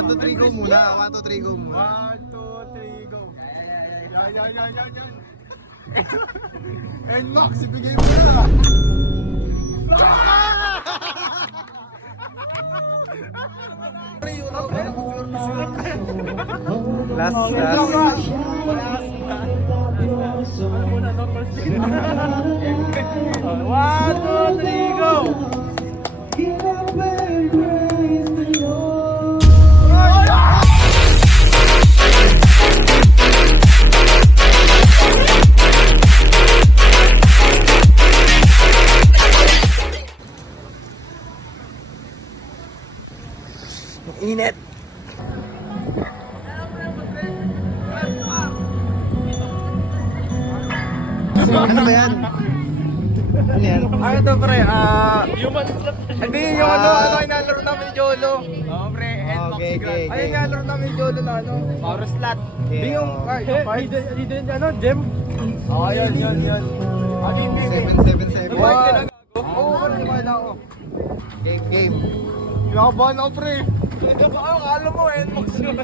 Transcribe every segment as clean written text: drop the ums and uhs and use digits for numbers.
1, 2, 3, go muna. 1, 2, 3, go muna. 1, 2, 3, go. Yan. And Max, ibigay mo na. Last. One, two, three, go! Init. Ano ba yan? Ano yan? Ano to pre? Hindi yung ano inalaro namin ni Jolo. Oo pre, Okay. Ay yung inalaro namin ni Jolo na ano, power slot. Hindi yung card. Hindi din ano, gem. Oo, yun. Hindi. 777. Oo, ano ako. Game. Kinakabahan ako pre. Ito ba ako, alam mo Max yun.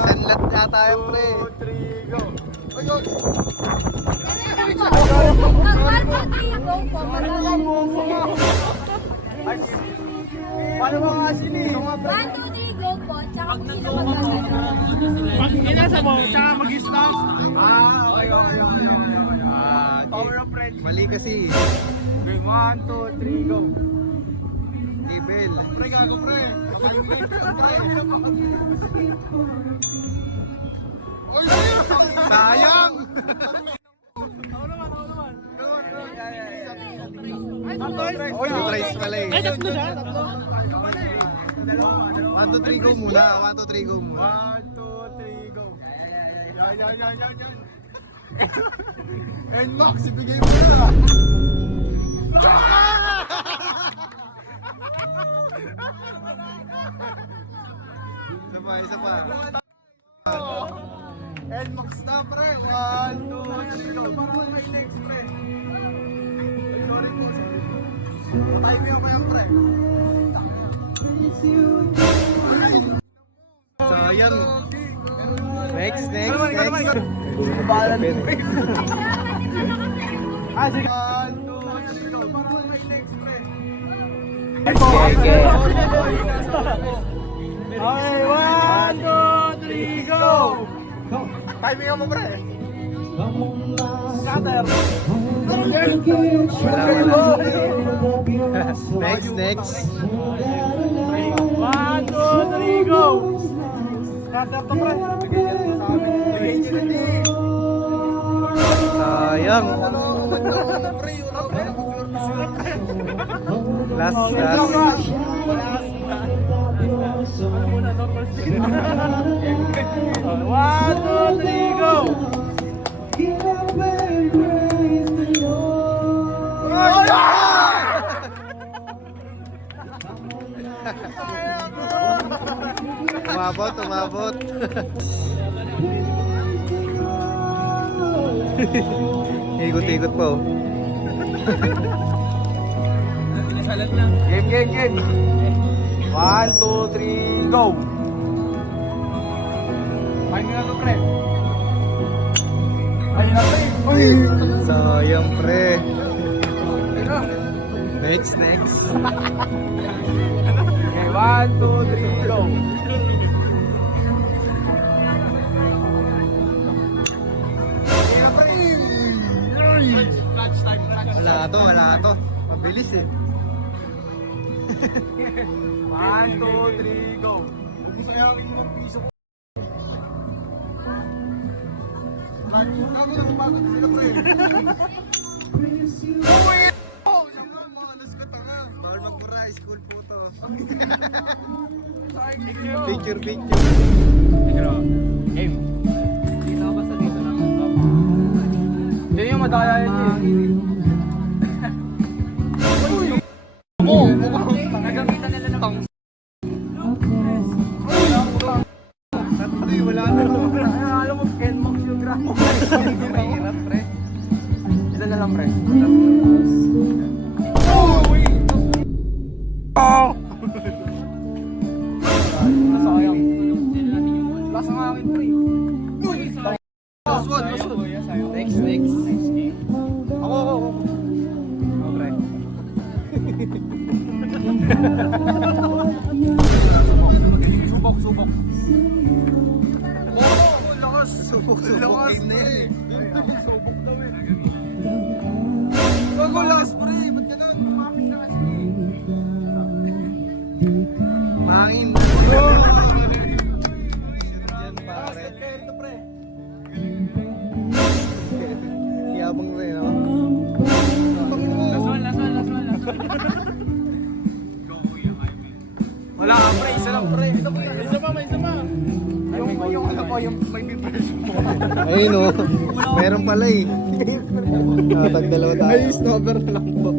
Senlat yata yung pre. 2, 3, go. Ayun. Paano mga asin eh? 1, 2, 3, go po. Tsaka kung sino magagano. Pag inasa mo, tsaka mag-stop. Okay. Power of friends. Mali kasi. Okay, 1, 2, 3, go. Gibel. Pre, gago pre. Kapalimutin ko yung pre. Oy, Sayang! Ako naman. Oy, price pala eh. Ay, tatlo siya. 1, 2, 3, go muna. 1, 2, 3, go muna. 1, 2, 3, go. Yan. And Max, ibigay mo na. Isa pa. And Max na pre. 1, 2, 3, go. Parang may next pre. Sorry po. Patay mo yan pre. Sayang. Next. Balan pre. Sige. 1, 2, 3, go. Parang may next pre. Okay. Okay, 1, 2, 3, go! Timing mo pre. Scatter. Next. 1, 2, 3, go! Scatter to pre. Bigay niya na din. Sayang. Last. One, two, three, go! Umabot. Ikot-ikot po. Game. 1, 2, 3, go! Ayun na to, pre. Sayang pre. Ayun na. Next. Okay, 1, 2, 3, go! Okay na, pre. Clutch time. Wala to. Mabilis eh. 1, 2, 3, go! Sayangin mo ang piso ko. Gago na mapagod sila, pre. Uy! Oh, sama mo, alas ka tanga. Bawal magmura, school po to. Picture. Picture. Game. Dito ka basta dito lang. Hindi yung madaya yun eh. Uy! Mo! Nagamitan nila ng pang... Uy! Wala na. Alam mo, Nmax yung gramo. Mahirap, pre. Ito na lang, pre. Uy! Oh! Lakas ang hangin, pre. Last one. Next. Ako. Okay. Subok. Lakas. Subok Lakas, game na yan eh. Subok daw eh. Gago, lakas, pre. Ba't ka ganun? Kumamit na kasi. Mangin. Diyan pare. Ito, pre. Yabang rin, no? Laswan. Wala ka, pre. Isa lang, pre. Ito, pre. May isa pa. Yung ano po, yung may preparation po. Ayun, no? Meron pala eh. Tag-dalawa tayo. May snowber na lang po.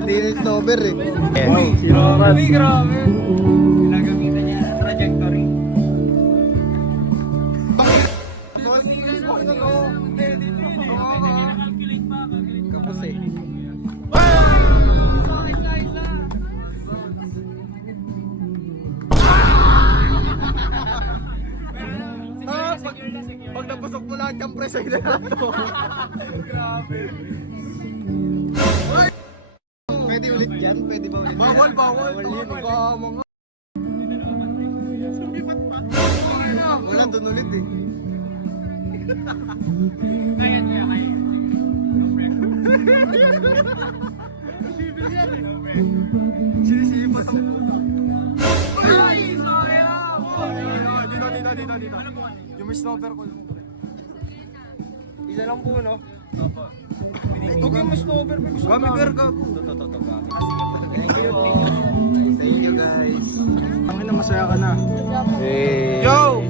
Hindi na snowber eh. Uy, grabe. Ginagamitan niya sa trajectory. Boss, ano to? Calculate pa. Kapos eh. Pag napasok mo lahat yung pre, sa'yo na lang to. Grabe. Pwede ulit yan? Pwede ba ulit? Bawal. Bawal yun eh. Baka mga... Wala, dun ulit eh. Kaya. Sinisipa sa... Ay! Sayang! Dito. Yung may snowber ko lang. Isa lang po, no? Opo. Huwag yung may snowber. Gami bear ka. Thank you guys. Ang ina, masaya ka na. Hey. Yo!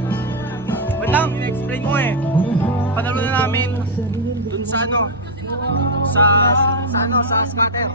Wait lang, in-explain ko eh. Panalo na namin dun sa ano, sa scatter.